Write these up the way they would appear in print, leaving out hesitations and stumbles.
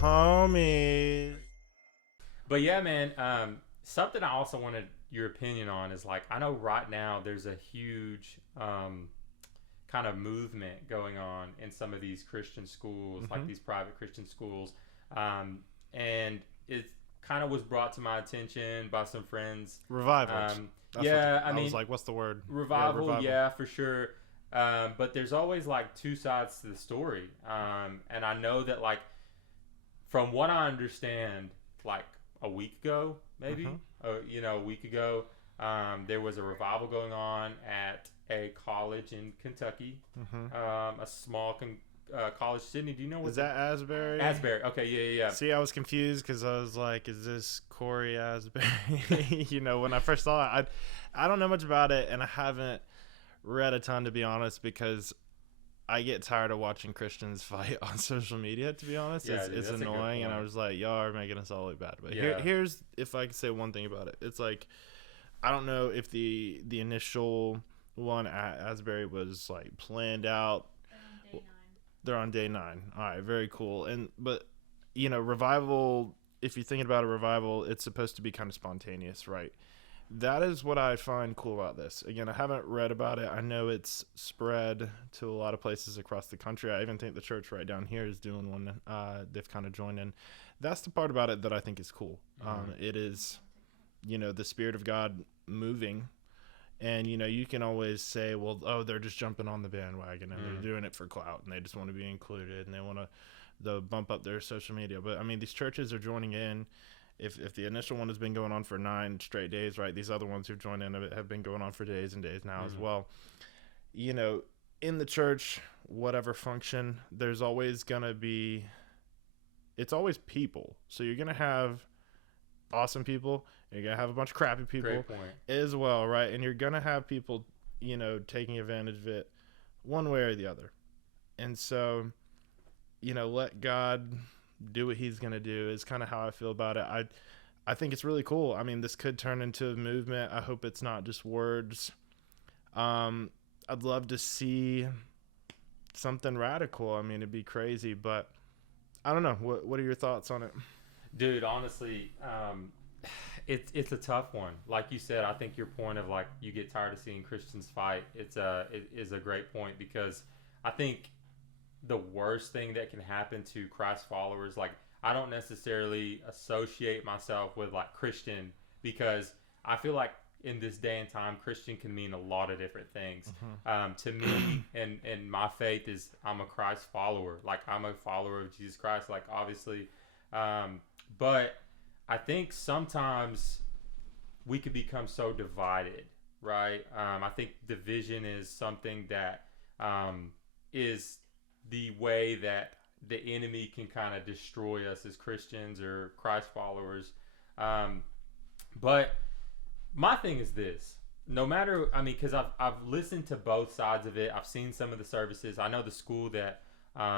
homies. But yeah, man, something I also wanted your opinion on is like I know right now there's a huge kind of movement going on in some of these Christian schools, like these private Christian schools, and it kind of was brought to my attention by some friends. Revivals. Yeah, I I was mean, like, what's the word? revival, yeah, for sure. But there's always like two sides to the story, and I know that like from what I understand, like a week ago, maybe, a week ago, there was a revival going on at a college in Kentucky, a small college. Sydney, do you know what? Is that Asbury? Asbury. Okay, yeah. See, I was confused because I was like, is this Corey Asbury? When I first saw it, I don't know much about it, and I haven't read a ton, to be honest, because I get tired of watching Christians fight on social media, to be honest. Yeah, it's annoying, and I was like, y'all are making us all look bad. But Yeah. here's, if I could say one thing about it. It's like, I don't know if the initial one at Asbury was like planned out. They're on day 9. All right, very cool. But revival, if you're thinking about a revival, it's supposed to be kind of spontaneous, right? That is what I find cool about this. Again, I haven't read about it. I know it's spread to a lot of places across the country. I even think the church right down here is doing one. They've kind of joined in. That's the part about it that I think is cool. It is, the Spirit of God moving. And, you can always say, well, they're just jumping on the bandwagon and they're doing it for clout and they just want to be included and they want to bump up their social media. But, I mean, these churches are joining in. If the initial one has been going on for 9 straight days, right, these other ones who've joined in have been going on for days and days now as well. In the church, whatever function, there's always going to be – it's always people. So you're going to have awesome people. You're going to have a bunch of crappy people as well, right? And you're going to have people, taking advantage of it one way or the other. And so, let God – do what he's going to do is kind of how I feel about it. I think it's really cool. I mean, this could turn into a movement. I hope it's not just words. I'd love to see something radical. I mean, it'd be crazy, but I don't know. What are your thoughts on it? Dude, honestly, it's a tough one. Like you said, I think your point of like you get tired of seeing Christians fight. It is a great point because I think the worst thing that can happen to Christ followers, like I don't necessarily associate myself with like Christian because I feel like in this day and time Christian can mean a lot of different things. To me, and my faith is I'm a Christ follower, like I'm a follower of Jesus Christ, like obviously, but I think sometimes we could become so divided, right? I think division is something that is the way that the enemy can kind of destroy us as Christians or Christ followers. But my thing is this. No matter, I mean, because I've listened to both sides of it. I've seen some of the services. I know the school that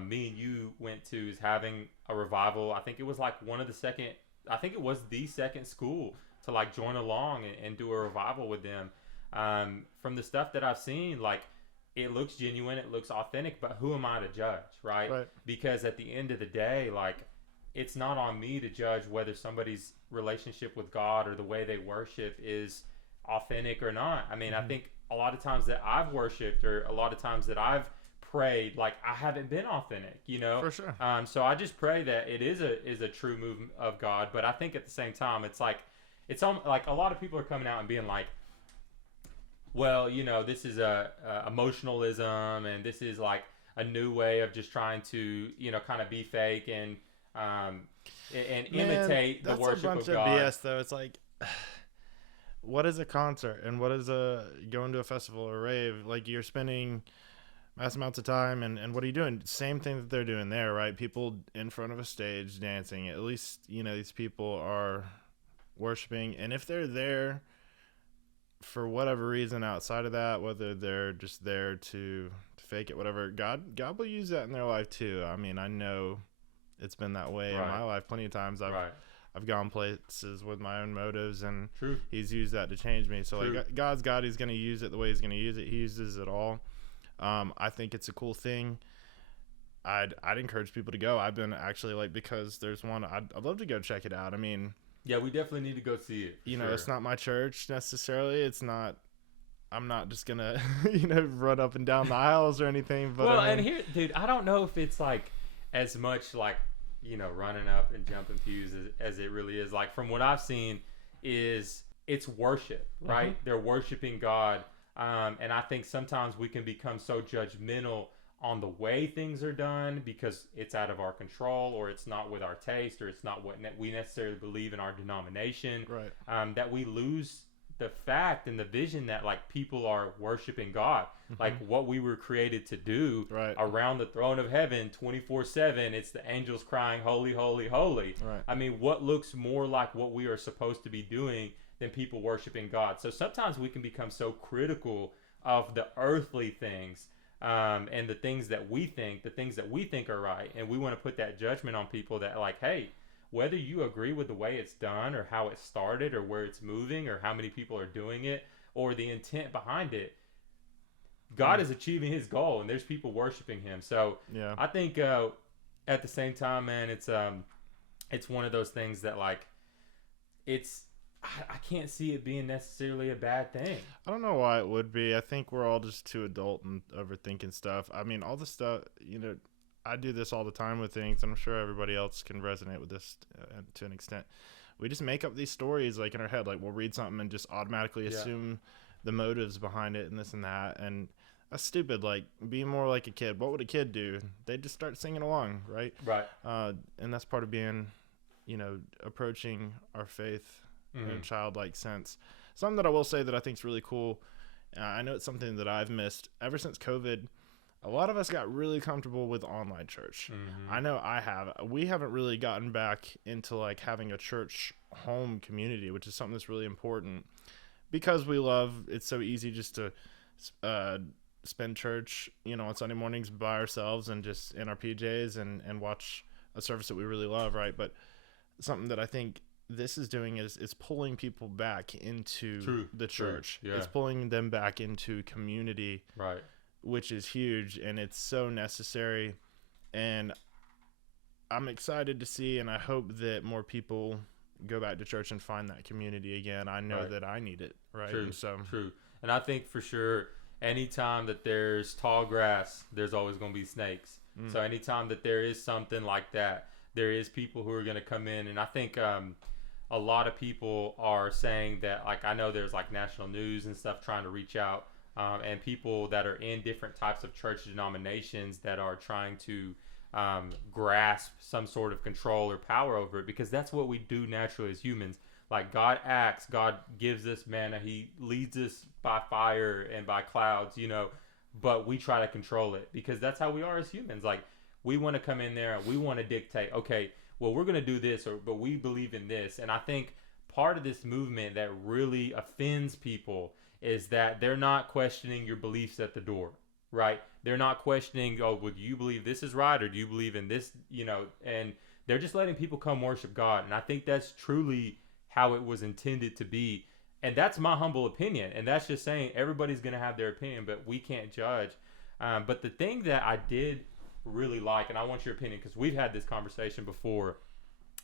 me and you went to is having a revival. I think it was like it was the second school to like join along and do a revival with them. From the stuff that I've seen, like, it looks genuine, it looks authentic, but who am I to judge, right? Because at the end of the day, like, it's not on me to judge whether somebody's relationship with God or the way they worship is authentic or not. I mean, I think a lot of times that I've worshiped or a lot of times that I've prayed, like, I haven't been authentic, For sure. So I just pray that it is a true move of God, but I think at the same time, it's like a lot of people are coming out and being like, well, this is emotionalism, and this is like a new way of just trying to, kind of be fake and imitate the worship of God. That's a bunch of BS, though. It's like, what is a concert and what is going to a festival or rave? Like, you're spending mass amounts of time, and what are you doing? Same thing that they're doing there, right? People in front of a stage dancing. At least, these people are worshiping, and if they're there for whatever reason outside of that, whether they're just there to fake it, whatever, God will use that in their life too. I mean, I know it's been that way in my life plenty of times. I've gone places with my own motives, and he's used that to change me. So like, God's God, he's going to use it the way he's going to use it. He uses it all. I think it's a cool thing. I'd encourage people to go. I've been actually like, because there's one I'd love to go check it out. I mean, Yeah, we definitely need to go see it. you know, it's not my church necessarily. It's not. I'm not just gonna, run up and down the aisles or anything. But Well, I mean, and here, dude, I don't know if it's like as much like, running up and jumping pews as it really is. Like from what I've seen, is it's worship, right? They're worshiping God, and I think sometimes we can become so judgmental on the way things are done because it's out of our control, or it's not with our taste, or it's not what we necessarily believe in our denomination. right. That we lose the fact and the vision that like people are worshiping God, like what we were created to do, Right. around the throne of heaven 24/7. It's the angels crying, holy, holy, holy. Right. I mean, what looks more like what we are supposed to be doing than people worshiping God? So sometimes we can become so critical of the earthly things, and the things that we think are right, and we want to put that judgment on people that like, hey, whether you agree with the way it's done or how it started or where it's moving or how many people are doing it or the intent behind it, God is achieving his goal and there's people worshiping him. So Yeah. I think at the same time, man, it's one of those things that like I can't see it being necessarily a bad thing. I don't know why it would be. I think we're all just too adult and overthinking stuff. I mean, all the stuff, I do this all the time with things, and I'm sure everybody else can resonate with this to an extent. We just make up these stories like in our head. Like we'll read something and just automatically assume the motives behind it and this and that. And that's stupid. Like, be more like a kid. What would a kid do? They'd just start singing along, right? Right. And that's part of being, approaching our faith in a childlike sense. Something that I will say that I think is really cool. I know it's something that I've missed ever since COVID. A lot of us got really comfortable with online church. I know I have. We haven't really gotten back into like having a church home community, which is something that's really important because we love. It's so easy just to spend church, on Sunday mornings by ourselves and just in our PJs and watch a service that we really love, right? But something that I think this is doing is pulling people back into the church. Yeah. It's pulling them back into community, Right. which is huge, and it's so necessary. And I'm excited to see, and I hope that more people go back to church and find that community again. I know that I need it, right? True. And so, True. And I think for sure, anytime that there's tall grass, there's always going to be snakes. So anytime that there is something like that, there is people who are going to come in. And I think a lot of people are saying that, like, I know there's like national news and stuff trying to reach out. And people that are in different types of church denominations that are trying to grasp some sort of control or power over it, because that's what we do naturally as humans. Like, God acts, God gives us manna, he leads us by fire and by clouds, but we try to control it because that's how we are as humans. Like, we want to come in there and we want to dictate, okay, well, we're going to do this, but we believe in this. And I think part of this movement that really offends people is that they're not questioning your beliefs at the door, right? They're not questioning, oh, well, do you believe this is right, or do you believe in this, and they're just letting people come worship God. And I think that's truly how it was intended to be. And that's my humble opinion. And that's just saying everybody's going to have their opinion, but we can't judge. But the thing that I did really like, and I want your opinion because we've had this conversation before,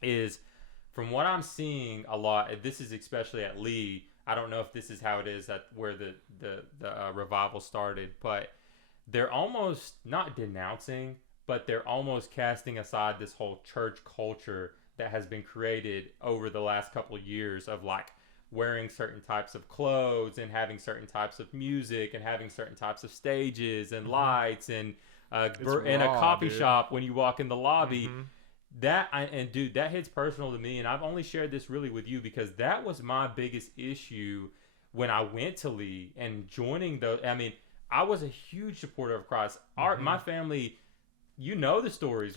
is from what I'm seeing a lot, and this is especially at Lee, I don't know if this is how it is at where the revival started, but they're almost not denouncing, but they're almost casting aside this whole church culture that has been created over the last couple of years of like wearing certain types of clothes and having certain types of music and having certain types of stages and lights and in a coffee shop when you walk in the lobby. That hits personal to me, and I've only shared this really with you because that was my biggest issue when I went to Lee and joining I was a huge supporter of Christ. My family, the stories.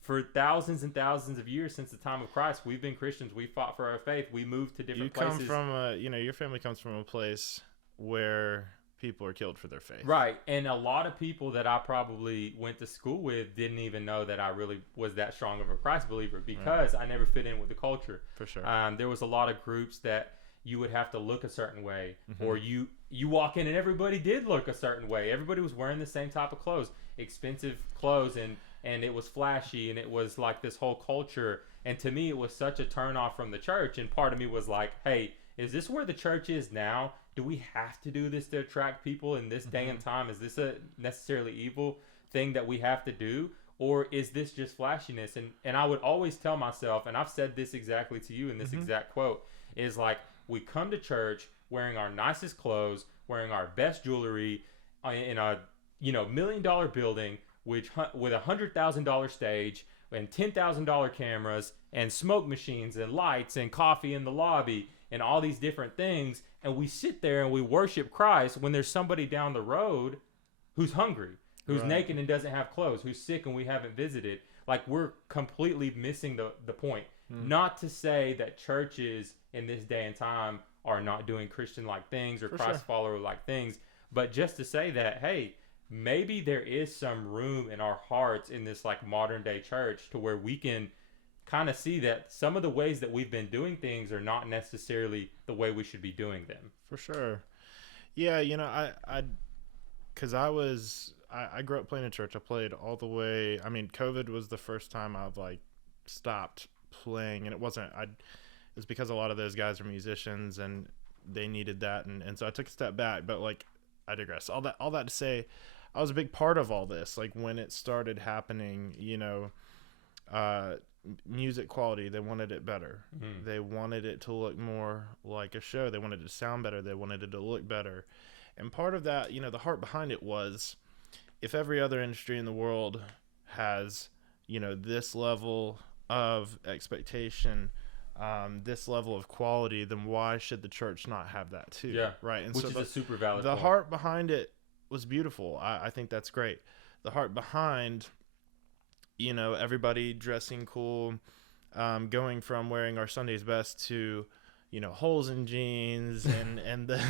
For thousands and thousands of years since the time of Christ, we've been Christians. We fought for our faith. We moved to different places. Your family comes from a place where people are killed for their faith. Right. And a lot of people that I probably went to school with didn't even know that I really was that strong of a Christ believer because I never fit in with the culture. For sure. There was a lot of groups that, you would have to look a certain way, Mm-hmm. or you walk in and everybody did look a certain way. Everybody was wearing the same type of clothes, expensive clothes, and it was flashy, and it was like this whole culture. And to me, it was such a turnoff from the church. And part of me was like, hey, is this where the church is now? Do we have to do this to attract people in this day and time? Is this a necessarily evil thing that we have to do? Or is this just flashiness? And I would always tell myself, and I've said this exactly to you in this exact quote, is like, we come to church wearing our nicest clothes, wearing our best jewelry, in a $1 million building, with $100,000 stage and $10,000 cameras and smoke machines and lights and coffee in the lobby and all these different things, and we sit there and we worship Christ when there's somebody down the road who's hungry, who's naked and doesn't have clothes, who's sick and we haven't visited. Like, we're completely missing the point. Not to say that churches in this day and time are not doing Christian-like things or Christ follower-like things, but just to say that, hey, maybe there is some room in our hearts in this like modern day church to where we can kind of see that some of the ways that we've been doing things are not necessarily the way we should be doing them. For sure. Yeah, I grew up playing in church. I played all the way. I mean, COVID was the first time I've like stopped playing, and it was because a lot of those guys are musicians and they needed that, and so I took a step back. But like, I digress. All that to say, I was a big part of all this. Like, when it started happening, music quality, they wanted it better. They wanted it to look more like a show. They wanted it to sound better. They wanted it to look better. And part of that, the heart behind it was, if every other industry in the world has, this level of expectation, this level of quality, then why should the church not have that too? Yeah. Right. And which so is a super valid the point. heart behind it was beautiful. I think that's great. The heart behind, everybody dressing cool, going from wearing our Sunday's best to, holes in jeans and the,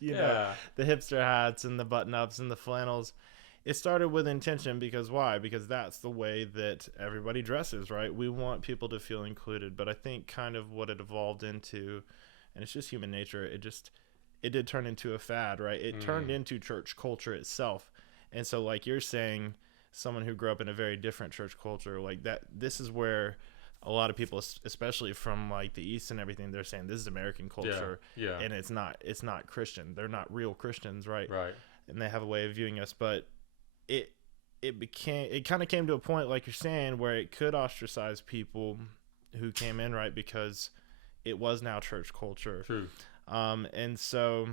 the hipster hats and the button ups and the flannels. It started with intention, because why? Because that's the way that everybody dresses, right? We want people to feel included. But I think kind of what it evolved into, and it's just human nature, it did turn into a fad, right? It turned into church culture itself. And so, like you're saying, someone who grew up in a very different church culture, like that, this is where a lot of people, especially from like the East and everything, they're saying this is American culture. Yeah. And it's not Christian. They're not real Christians, right? Right. And they have a way of viewing us. But it kind of came to a point, like you're saying, where it could ostracize people who came in, right? Because it was now church culture. True. And so,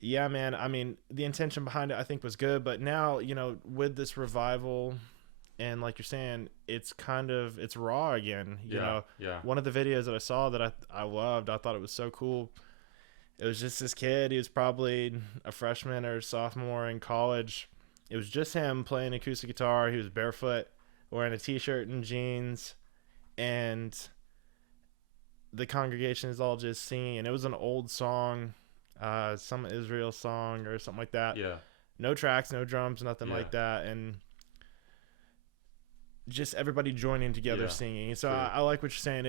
yeah, man, I mean, the intention behind it, I think, was good. But now, with this revival, and like you're saying, it's raw again. You know, one of the videos that I saw that I loved, I thought it was so cool. It was just this kid. He was probably a freshman or sophomore in college. It was just him playing acoustic guitar. He was barefoot, wearing a t-shirt and jeans, and the congregation is all just singing. And it was an old song, some Israel song or something like that. Yeah. No tracks, no drums, nothing like that. And just everybody joining together singing. So I like what you're saying.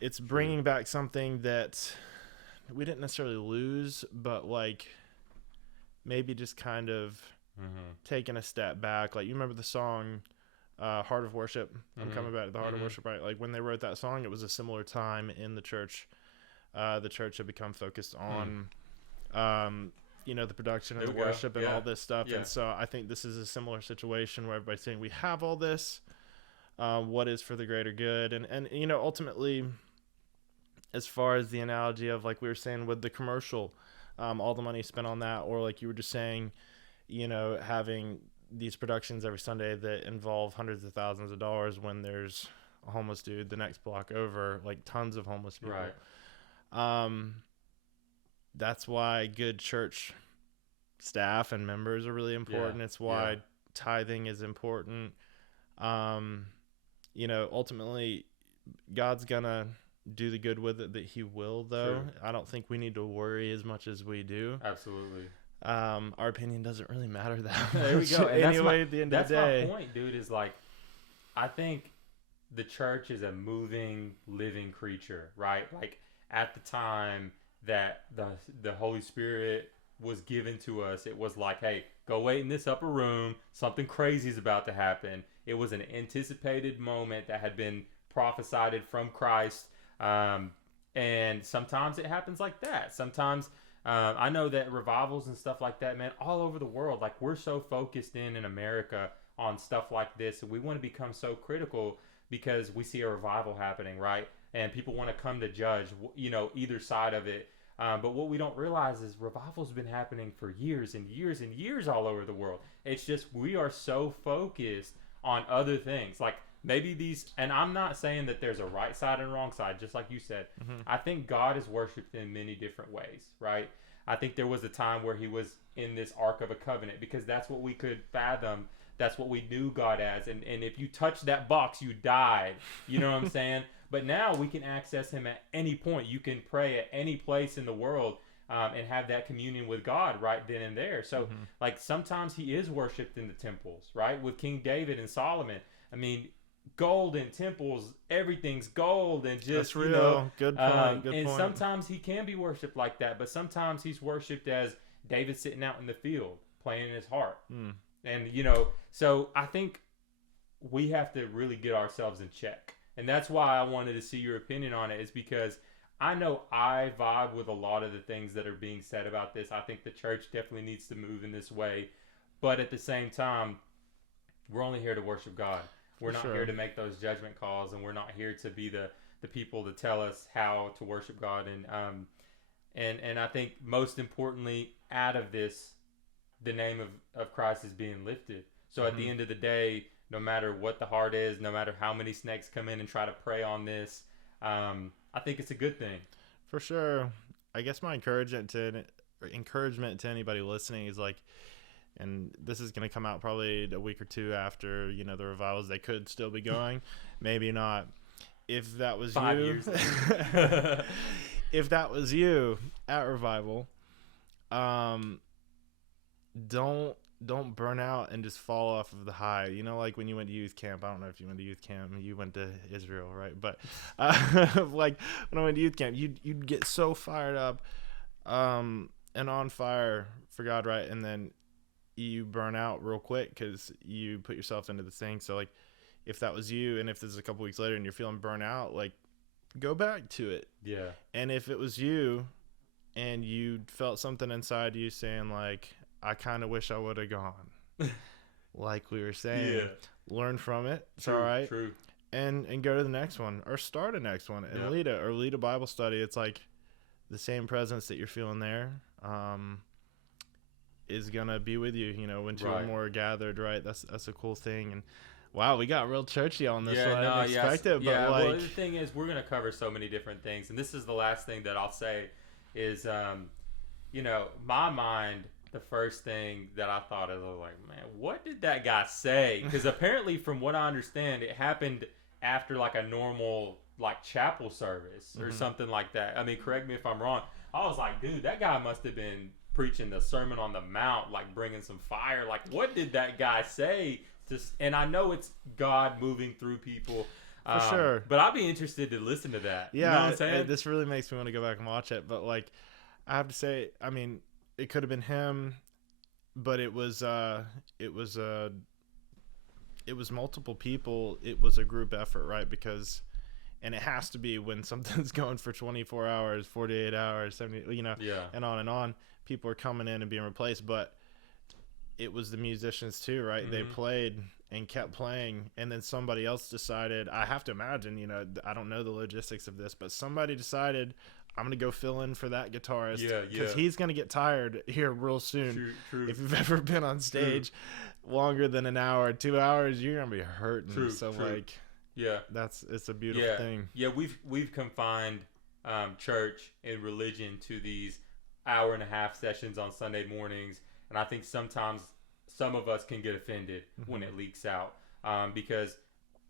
It's bringing back something that we didn't necessarily lose, but like maybe just kind of taking a step back. Like, you remember the song Heart of Worship? I'm coming back to the Heart of Worship, right? Like, when they wrote that song, it was a similar time in the church. The church had become focused on the production and the worship and all this stuff. And so I think this is a similar situation where everybody's saying we have all this, what is for the greater good, and ultimately, as far as the analogy of, like we were saying with the commercial, all the money spent on that, or like you were just saying, having these productions every Sunday that involve hundreds of thousands of dollars, when there's a homeless dude the next block over, like tons of homeless people. Right. That's why good church staff and members are really important. It's why tithing is important. Ultimately, God's gonna do the good with it that he will, though. True. I don't think we need to worry as much as we do. Absolutely. Our opinion doesn't really matter that much. There we go. And anyway, at the end of the day. That's my point, dude, is like, I think the church is a moving, living creature, right? Like, at the time that the Holy Spirit was given to us, it was like, hey, go wait in this upper room. Something crazy is about to happen. It was an anticipated moment that had been prophesied from Christ. And sometimes it happens like that. Sometimes I know that revivals and stuff like that, man, all over the world, like we're so focused in America on stuff like this. And we want to become so critical because we see a revival happening, right? And people want to come to judge, either side of it. But what we don't realize is revival's been happening for years and years and years all over the world. It's just we are so focused on other things. Like maybe these, and I'm not saying that there's a right side and wrong side, just like you said. Mm-hmm. I think God is worshipped in many different ways, right? I think there was a time where he was in this Ark of a Covenant because that's what we could fathom. That's what we knew God as. And if you touched that box, you died. You know what I'm saying? But now we can access him at any point. You can pray at any place in the world and have that communion with God right then and there. So, like, sometimes he is worshipped in the temples, right? With King David and Solomon. I mean, gold in temples, everything's gold and just, that's real. Good point. Good and point. sometimes he can be worshipped like that. But sometimes he's worshipped as David sitting out in the field, playing in his harp. And, so I think we have to really get ourselves in check. And that's why I wanted to see your opinion on it, is because I know I vibe with a lot of the things that are being said about this. I think the church definitely needs to move in this way. But at the same time, we're only here to worship God. We're not here to make those judgment calls, and we're not here to be the people to tell us how to worship God. And I think most importantly, out of this, the name of Christ is being lifted. So at the end of the day, no matter what the heart is, no matter how many snakes come in and try to prey on this, I think it's a good thing. For sure. I guess my encouragement to anybody listening is like, and this is going to come out probably a week or two after, the revivals. They could still be going. Maybe not. If that was 5 you, years. if that was you at revival, don't burn out and just fall off of the high. Like when you went to youth camp. I don't know if you went to youth camp. You went to Israel, right? But like when I went to youth camp, you'd get so fired up and on fire for God, right? And then you burn out real quick because you put yourself into the thing. So like if that was you, and if this is a couple weeks later and you're feeling burnt out, like go back to it. Yeah. And if it was you and you felt something inside you saying like, I kind of wish I would have gone. Like we were saying, learn from it. It's all right. True. And go to the next one, or start a next one and lead a Bible study. It's like the same presence that you're feeling there is gonna be with you. When two or more are gathered, right? That's a cool thing. And wow, we got real churcly on this one. I didn't expect it, but like, well, the thing is, we're gonna cover so many different things, and this is the last thing that I'll say is, my mind. The first thing that I thought of, I was like, man, what did that guy say? Because apparently, from what I understand, it happened after like a normal like chapel service or something like that. I mean, correct me if I'm wrong. I was like, dude, that guy must have been preaching the Sermon on the Mount, like bringing some fire. Like, what did that guy say? And I know it's God moving through people. For sure. But I'd be interested to listen to that. Yeah, you know what I'm saying? This really makes me want to go back and watch it. But like, I have to say, I mean, it could have been him, but it was multiple people. It was a group effort, right? Because, and it has to be when something's going for 24 hours, 48 hours, 70, and on. People are coming in and being replaced, but it was the musicians too, right? They played and kept playing, and then somebody else decided, I have to imagine, I don't know the logistics of this, but somebody decided, I'm going to go fill in for that guitarist because he's going to get tired here real soon. True. If you've ever been on stage longer than an hour, 2 hours, you're going to be hurting. It's a beautiful thing. Yeah, we've confined church and religion to these hour-and-a-half sessions on Sunday mornings, and I think sometimes some of us can get offended when it leaks out because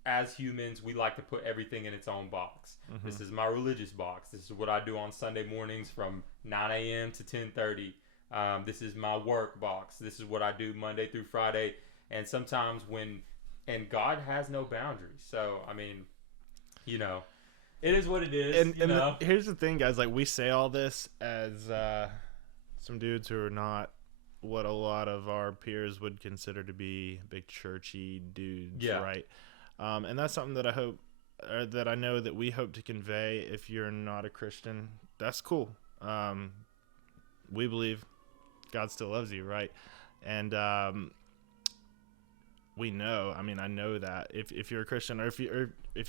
as humans, we like to put everything in its own box. This is my religious box. This is what I do on Sunday mornings from 9 a.m. to 10:30. This is my work box. This is what I do Monday through Friday. And sometimes and God has no boundaries. So, I mean, It is what it is. And you know? Here's the thing, guys. Like, we say all this as some dudes who are not what a lot of our peers would consider to be big churchy dudes, right? And that's something that I hope, or that I know that we hope to convey. If you're not a Christian, that's cool. We believe God still loves you, right? And we know. I mean, I know that if you're a Christian, or if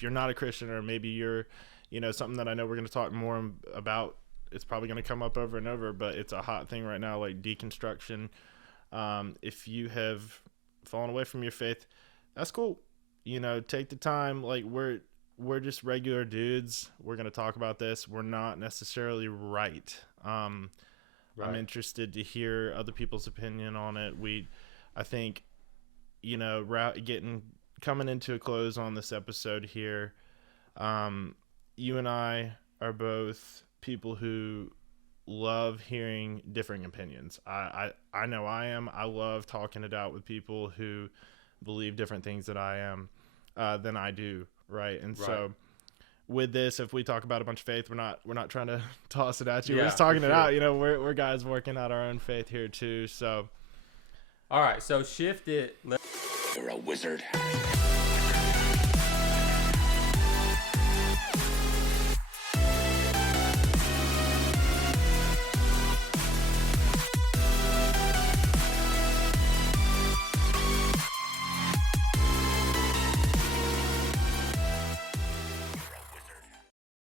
you're not a Christian, or maybe you're, something that I know we're going to talk more about. It's probably going to come up over and over, but it's a hot thing right now, like deconstruction. If you have fallen away from your faith, that's cool. Take the time. Like, we're just regular dudes. We're going to talk about this. We're not necessarily right. I'm interested to hear other people's opinion on it. I think, coming into a close on this episode here, you and I are both people who love hearing differing opinions. I know I am. I love talking it out with people who believe different things than I do, right? And so with this, if we talk about a bunch of faith, we're not trying to toss it at you. We're just talking it out. We're guys working out our own faith here too. So all right, so shift it. You're a wizard.